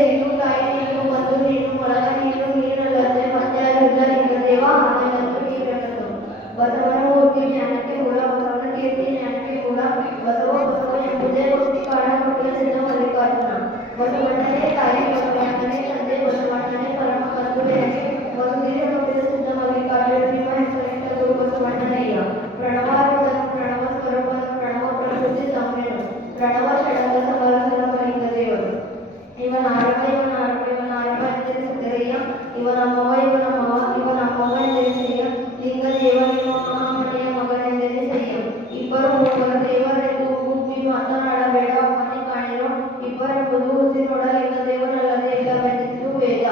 ನೀನು ತಾಯಿ ನೀನು ಮತ್ತು ನೀನು ಒಳಗ ನೀನು ನೀನಲ್ಲದೆ ಮತ್ತೆ ಯಾರಿಲ್ಲ ಲಿಂಗದೇವ ಆನೆಗಂತೂ ನೀವೆಲ್ಲದು. ಬಸವನ ಮೂರ್ತಿ ಜ್ಞಾನಕ್ಕೆ ಮೂಲ, ಬಸವನ ಕೀರ್ತಿ ಜ್ಞಾನಕ್ಕೆ ಮೂಲ. ಬಸವ ಎಂಬುದೇ ಭಕ್ತಿ ಕಾರಣ ಕೊಟ್ಟಿಯ ಸಿದ್ಧ ಮಲ್ಲಿಕಾರ್ಜುನ. ಬಸವಣ್ಣನೇ ತಾಯಿ, ಬಸವಣ್ಣನೇ ತಂದೆ, ಬಸವಣ್ಣನೇ ಪರಮ ಬಂಧುವೆನಗೆ ವಸುಗಿರಿ ಹುಟ್ಟಿದ ಸಿದ್ಧ ಮಲ್ಲಿಕಾರ್ಜುನ ನಿಮ್ಮ ಹೆಸರಿಟ್ಟ ಗುರು ಬಸವಣ್ಣನಯ್ಯ. ಪ್ರಣವಾರೂಢನು, ಪ್ರಣವ ಸ್ವರೂಪನು, ಪ್ರಣವ ಪ್ರಕೃತಿ ಸೌಮ್ಯನು, ಪ್ರಣವ ಷಡಂಗ ಸಮರಸರ ಲಿಂಗದೇವರು. ಇವನಾರವ ಎಂದರೆ ಸಿದ್ದರಯ್ಯ, ಇವನಮ್ಮವ ಎಂದರೆ ಸಯ್ಯ. ಲಿಂಗದೇವ ನಿಮ್ಮ ಮಹಾಮನೆಯ ಮಗನೆಂದರೆ ಸಯ್ಯ. ಇಬ್ಬರು ಮೂವರ ದೇವರೆಂದು ಭೂಮಿ ಮಾತನಾಡಬೇಡ ಅಪ್ಪನೇ ಕಾಣಿರೋ. ಇಬ್ಬರೆಂಬುದು ಹುಸಿನೊಡ ಲಿಂಗದೇವನಲ್ಲದೆ ಇಲ್ಲವೆಂದಿತ್ತು ವೇದ.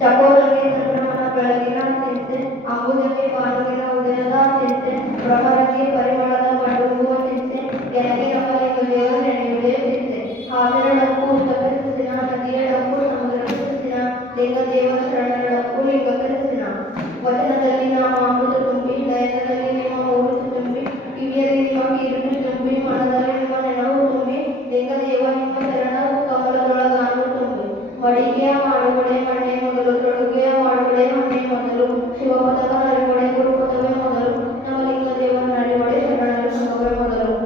ಚಕೋರಕ್ಕೆ ಚಂದ್ರಮನ ಬೆಳಗಿನ ಚಿಂತೆ, ಅಂಬುದಕ್ಕೆ ಭಾನುವಿನ ಉದಯದ ಚಿಂತೆ, ಭ್ರಮರಕ್ಕೆ ಪರಿಮಳದ ಮಡುಗುವ ಚಿಂತೆ, ಎನಗೆ ನಮ್ಮ ಲಿಂಗದೇವ ನೆನೆಯುವುದೇ ಚಿಂತೆ. ಹಾವಿನ ಡಂಕು ಉದ್ದಕ್ಕೆ ಸುಸಿನ, ನದಿಯ ಡಂಕು ಸಮುದ್ರಕ್ಕೆ ಸುಸಿನ, ಲಿಂಗದೇವ ಶರಣರ ಡಂಕು ಲಿಂಗಕ್ಕೆ ಸುಸಿನ. ವಚನದಲ್ಲಿ ನಮ್ಮ ಅಮೃತ ತುಂಬಿ, ನಯನದಲ್ಲಿ ನಿಮ್ಮ ಮೂರುತು ತುಂಬಿ, ಕಿವಿಯಲ್ಲಿ ನಿಮ್ಮ ಕೀರುತಿ ತುಂಬಿ, ಮನದಲ್ಲಿ ನಿಮ್ಮ ನೆನವು ತುಂಬಿ, ಲಿಂಗದೇವ ನಿಮ್ಮ ಶರಣ ಕಮಲದೊಳಗಾನು ತುಂಬಿ. ಮಡಿಗೆಯ ಮಾಡುಗಡೆ ಮಣ್ಣೆ ಮೊದಲು, ತೊಡುಗೆಯ ಮಾಡುಗಡೆ ಮಣ್ಣೆ ಮೊದಲು, ಶಿವಪದವ ನರಿಗೊಡೆ ಗುರುಪದವೇ ಮೊದಲು, ನಮ್ಮ ಲಿಂಗದೇವನ ನರಿಗೊಡೆ ಶರಣರ ಸಂಘವೇ ಮೊದಲು.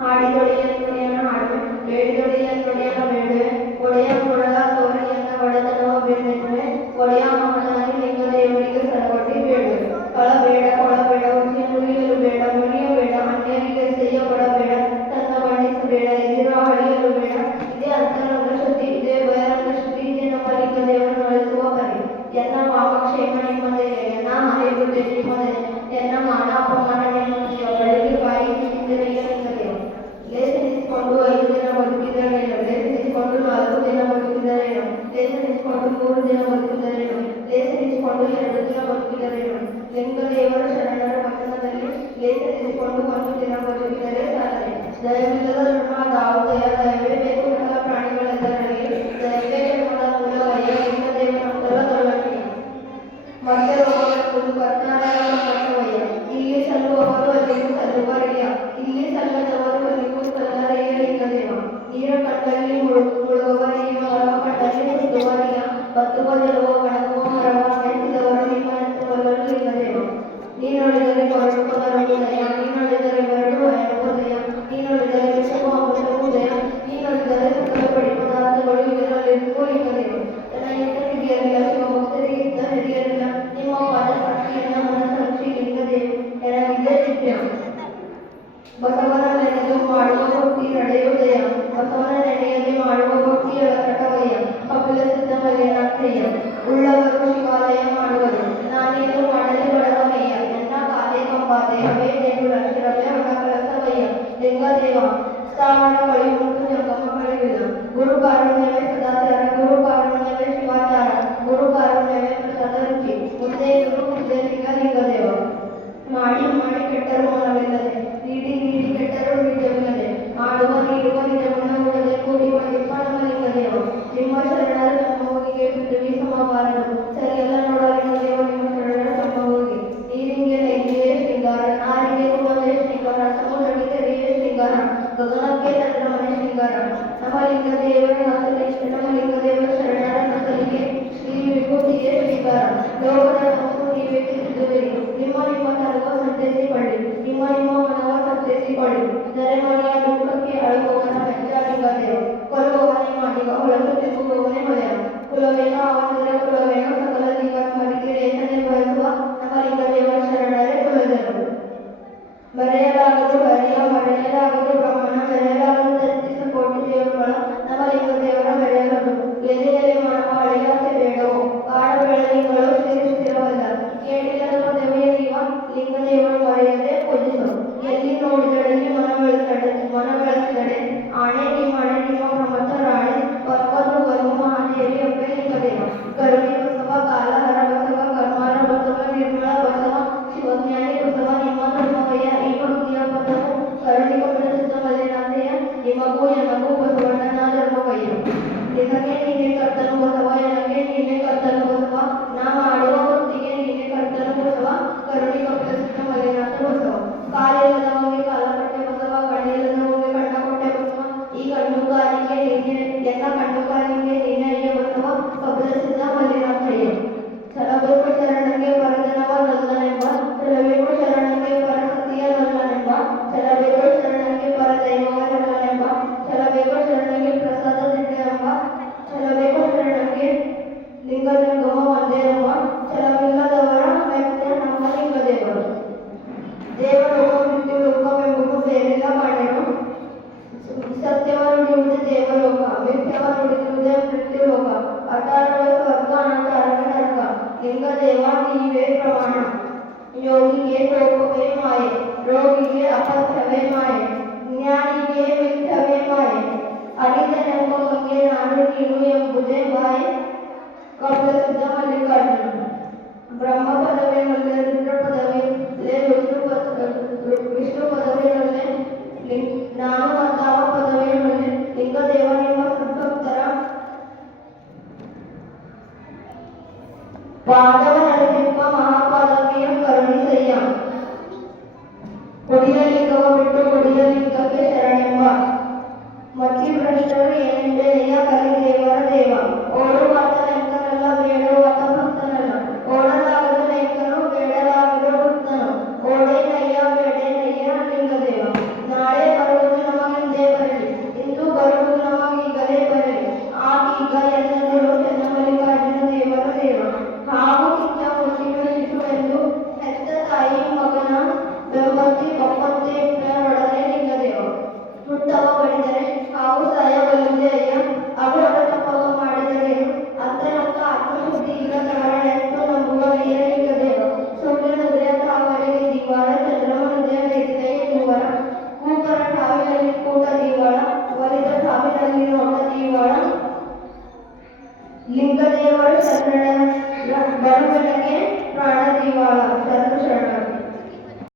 ಹಾಡಿದೊಡೆಯನ್ನ ಹಾಡುವೆ, ಬೇಡಿದೊಡೆಯನ್ನ ಬೇಡುವೆ, ಒಡೆಯ ಕೊಡಲ ತೋರಿಯನ್ನ ಬಡತನವ ಬೇಡುವೆ, ಒಡೆಯ ಮಹನಾಗಿ ಲಿಂಗದೇವರಿಗೆ ಸರವಟ್ಟಿ ಬೇಡುವೆ. ಕಳಬೇಡ ಕೊಳಬೇಡ, ಹುಸಿ ಮುರಿಯಲು ಬೇಡ, ಮುರಿಯಬೇಡ, ಅನ್ಯರಿಗೆ ಸೆಯ್ಯ ಕೊಡಬೇಡ, ತನ್ನ ಬಣ್ಣಿಸಬೇಡ, ಎದಿರ ಅಳಿಯಲು ಬೇಡ. ಇದೇ ಅಂತರಂಗ ಶ್ರುತಿ, ಇದೇ ಬಹಿರಂಗ ಶ್ರುತಿ, ಇದೇ ನಮ್ಮ ಲಿಂಗದೇವರನ್ನು ಅಳಿಸುವ ಕರೆ. ಎನ್ನ ಪಾಪಕ್ಷೇಮ ನಿಮ್ಮದೇ, ಎನ್ನ ಹಾನಿ ಬುದ್ಧಿ ನಿಮ್ಮದೇ, ಎನ್ನ ಮಾನ ಅಪಮಾನ ನಿಮ್ಮದೇ. ಬಳಿಗೆ ಬಾಯಿ ಸಿಕ್ಕಿದರೆಯ ಲಿಂಗದೇವ. ಲೇಸನಿಸಿಕೊಂಡು 5 ದಿನ ಬದುಕಿದರೇನು, ಲೇಸನಿಸಿಕೊಂಡು 4 ದಿನ ಬದುಕಿದರೇನು, ಲೇಸನಿಸಿಕೊಂಡು 3 ದಿನ ಬದುಕಿದರೇನು, ಲೇಸನಿಸಿಕೊಂಡು 2 ದಿನ ಬದುಕಿದರೇನು. ಲಿಂಗದೇವರ ಶರಣರ ವಚನದಲ್ಲಿ ಲೇಸನಿಸಿಕೊಂಡು 1 ದಿನ ಬದುಕಿದರೆ ಸಾಧನೆ. ದಯವಿಲ್ಲದ ಜನ್ಮ ದಾವುದಯ, ದಯವೇ ಬೇಕು ಸಕಲ ಪ್ರಾಣಿಗಳೆಲ್ಲರಿಗೆ, ದಯವೇ ಜನ್ಮದ ಮೂಲವಯ್ಯ, ಲಿಂಗದೇವನಂತರ ದೊಲ್ಲಕ್ಕೆ. ಮತ್ತೆ ರೋಗವೆಂಬುದು ಕರ್ನಾಟಕದ ಕಟ್ಟವಯ್ಯ, ಇಲ್ಲಿ ಸಲ್ಲುವವರು ಅಲ್ಲಿಗೂ ಸಲ್ಲುವರಯ್ಯ, ಇಲ್ಲಿ ಸಲ್ಲದವರು ಅಲ್ಲಿಗೂ ಸಲ್ಲರಯ್ಯ ಲಿಂಗದೇವ. ನೀರ ಕಂಡಲ್ಲಿ ಮುಳುಗುವರಯ್ಯ, ಮರವ ಕಂಡಲ್ಲಿ ಸುತ್ತುವರಯ್ಯ, ಬತ್ತುವ ಜಲವ ಒಣಗುವ ಮರವ ನೆನೆಸಿದವರು ನಿಮ್ಮ ನೆನೆಸಬಲ್ಲರು ಲಿಂಗದೇವ. ನೀನೊಳಿದರೆ ಕೊರಡುವುದಯ, ನೀನೊಳಿದರೆ ಬರಡು ಎನ್ನುವುದಯ, ನೀನೊಳಿದರೆ ವಿಷವು ಅಮೃತವುದಯ, ನೀನೊಳಿದರೆ ಸಕಲ ಪಡಿ ಪದಾರ್ಥಗಳು ಇದರಲ್ಲಿರುವ ಲಿಂಗದೇವ. ಜನಹಿತ ಹಿರಿಯರಿಲ್ಲ, ಶಿವಭಕ್ತರಿಗಿದ್ದ ಹಿರಿಯರಿಲ್ಲ, ನಿಮ್ಮ ಪಾದ ಸಾಕ್ಷಿಯನ್ನ ಮನಸಾಕ್ಷಿ ಲಿಂಗದೇವ ಎನಗಿದೆ ದಿವ್ಯ. ಬಸವನ ನೆನೆದು ಮಾಡುವ ಭಕ್ತಿ ನಡೆಯುವುದಯ, ಬಸವನ ನೆನೆಯದೆ ಮಾಡುವ ಭಕ್ತಿ ಕಟವಯ್ಯ, ಕಪಿಲ ಸಿದ್ಧ ಮಲ್ಲಿನಾಥಯ್ಯ. ಉಳ್ಳವರು ಶಿವಾಲಯ ಮಾಡುವರು, ನಾನೇನು ಮಾಡಲಿ ಬಡವನಯ್ಯ, ಎನ್ನ ಕಾಲೇ ಕಂಬಾದೆ ಹವೇ ದೇಗುಲ ಶಿರವೇ ಹೊಣ ಕಲಸವಯ್ಯ ಲಿಂಗದೇವ. ಶ್ರಾವಣ ಕಳಿಯುಂಟು ಜಂಗಮ ಕಳಿವಿಲ್ಲ, ಗುರು ಕಾರುಣ್ಯವೇ ಸದಾಚಾರ, ಗುರು ಕಾರುಣ್ಯವೇ ಶಿವಾಚಾರ, ಗುರು ಕಾರುಣ್ಯವೇ ಪ್ರಸಾದ ರುಚಿ. ಮುಂದೆ ಗುರು ಮುಂದೆ ಲಿಂಗದೇವ. ಮಾಡಿ ಮಾಡಿ ಕೆಟ್ಟರು ಮನವಿಲ್ಲದೆ, ನೀಡಿ ನೀಡಿ ಕೆಟ್ಟರು ನಿಜವಿಲ್ಲದೆ, ಆಡುವ ನೀಡುವ ನಿಜವನ್ನು ಉಳದೆ ಕೂಡಿ ಪಡಿಪ ನಮ್ಮ ಲಿಂಗದೇವ. ನಿಮ್ಮ ಶರಣರ ಸಂಭೋಗಿಗೆ ಪೃಥ್ವಿ ಸಮಬಾರದು, ಸರಿಯಲ್ಲ ನೋಡ ಲಿಂಗದೇವ ನಿಮ್ಮ ಶರಣರ ಸಂಭೋಗಿಗೆ. ನೀರಿಗೆ ನೈದಿಯೇ ಶೃಂಗಾರ, ನಾರಿಗೆ ಕುಲವೇ ಶೃಂಗಾರ, ಸಮುದ್ರಕ್ಕೆ ತೆರೆಯೇ ಶೃಂಗಾರ, ಗಗನಕ್ಕೆ ಚಂದ್ರಮನೆ ಶೃಂಗಾರ. ನಮ್ಮ ಲಿಂಗದೇವರ ನಸಲಿಗೆ, ನಮ್ಮ ಲಿಂಗದೇವರ ಶರಣರ ನಸಲಿಗೆ ಶ್ರೀ ವಿಭೂತಿಯೇ ಶೃಂಗಾರ. ಲೋಕದ ನಮಗೂ ನೀವೇ ತಿಳಿದುವಿರಿ, ನಿಮ್ಮ ನಿಮ್ಮ ತನವ ಸಂತೈಸಿಕೊಳ್ಳಿ, ನಿಮ್ಮ ನಿಮ್ಮ ಮನವ ಸಂತೈಸಿಕೊಳ್ಳಿ. ನೆರೆಮನೆಯ ದುಃಖಕ್ಕೆ ಅಳುವವನ ಮೆಚ್ಚ ಲಿಂಗದೇವ, ಕೊಲ್ಲುವವನೇ ಮಾಡಿಗ ಹೊಲಸು ತಿರುಗುವವನೇ ಹೊಲೆಯ. ಕುಲವೇನೋ ಅವಂದರೆ ಕುಲವೇನೋ, ಸಕಲ ಲಿಂಗಾತ್ಮರಿಗೆ ರೇಷಣೆ ಬಯಸುವ ನಮ್ಮ ಲಿಂಗದೇವರ ಶರಣರೇ ಕುಲದರು. ಬರೆಯಲಾಗದು ಹರಿಯ, ಮರೆಯಲಾಗದು ಬ್ರಹ್ಮನ, ಮೆರೆಯಲಾಗದು 33 ಕೋಟಿ ದೇವರುಗಳ ನಮ್ಮ ಲಿಂಗದೇವರ ಮೆರೆಯಲದು. ಎದೆಯಲ್ಲಿ ಮಾನವ ಅಳಿಯಾಸೆ ಬೇಡವು, ಕಾಡ ಬೆಳಲಿಂಗಳು ಸ್ಥಿರವಲ್ಲ, ಕೇಳಿಲ್ಲದ ಪದವಿಯಲ್ಲಿವ ಲಿಂಗದೇವರ ಮರೆಯದೆ ಪೂಜಿಸು. ಎಲ್ಲಿ ನೋಡಿದಳಲ್ಲಿ ಮನ ಬೆಳೆಸಿದಡೆ ಕೋಪವೇ ಮಾಯೆ, ರೋಗಿಗೆ ಅಪಥ್ಯವೇ ಮಾಯೆ, ಜ್ಞಾನಿಗೆ ಮಿಥ್ಯವೇ ಮಾಯೆ. ಅನಿತನೆಂಬ ಗಂಗೆ ನಾನು ನೀನು ಎಂಬುದೇ ಮಾಯೆ. ಕಪಿಲಸಿದ್ಧ ಮಲ್ಲಿಕಾರ್ಜುನ. ಬ್ರಹ್ಮ ಪದವಿಯಲ್ಲೇ, ರುದ್ರ ಪದವಿಯಲ್ಲೇ, ವಿಷ್ಣು ಪದವಿಯಲ್ಲೇ, ನಾನು ಅಂತಾವ ಪದವಿಯಲ್ಲೇ, ಲಿಂಗದೇವ ನಿಮ್ಮ ಸದ್ಭಕ್ತರ ಪಾದವನಲ್ಲಿರುವ ಮಹಾಪದವಿಯ ಕರುಣಿಸಯ್ಯ. ಕೊಡಿಯಲಿಂಗವ ಬಿಟ್ಟು ಕೊಡಿಯಲಿಂಗಕ್ಕೆ ಶರಣೆಂಬ ಮಚ್ಚಿ ಭ್ರಷ್ಟರು ಏನೆಂದೆಲೆಯ ಕಲಿದೇವರ ದೇವ. ಓಡುವಾತ ಲೆಂಕನಲ್ಲ, ಬೇಡುವಾತ ಭಕ್ತನಲ್ಲ, ಓಡಲಾಗದ ಲೆಂಕನು, ಬೇಡಲಾಗದ ಭಕ್ತನು, ಓಡೇನಯ್ಯ ಬೇಡೇನಯ್ಯ ಲಿಂಗದೇವ. ನಾಳೆ ಬರುವುದು ನಮಗಿಂದೇ ಬರಲಿ, ಇಂದು ಬರುವುದು ನಮಗೀಗಲೇ ಬರಲಿ, ಆಗೀಗ ಎನ್ನದಿರೋ ಚೆನ್ನಮಲ್ಲಿಕಾರ್ಜುನ ದೇವರ ದೇವ. ಹಾವು ಕಿಚ್ಚ ಮುಚ್ಚಿನ ಶಿಶುವೆಂದು ಹೆತ್ತ ತಾಯಿ ಮಗನ ಬೆಂಬತ್ತಿ ಬಪ್ಪತ್ತೆ ಒಡನೆ ಲಿಂಗದೇವ. ಹುಟ್ಟವ ಬಡಿದರೆ ಹಾವು ಸಾಯಬಲ್ಲುದೇ ಅಯ್ಯ, ಅಘೋರ ತಪವ ಮಾಡಿದರೇನು ಅಂತರಂಗ ಆತ್ಮಶುದ್ಧಿ ಈಗ ತವರನೆಂದು ನಂಬುವ ವೀರ ಲಿಂಗದೇವ. ಸೂರ್ಯನ ಉದಯ ಕಾವಲಿಗೆ ದೀವಾಳ, ಚಂದ್ರಮನ ಉದಯ ಬೇಸಿಗೆಯ ದೀವಾಳ, ಕೂಪರ ಠಾವಿನಲ್ಲಿ ಕೂಟ ದೀವಾಳ, ಒಲಿದ ಠಾವಿನಲ್ಲಿ ನೋಟ ದೀವಾಳ. ಲಿಂಗದೇವರ ಶರಣರ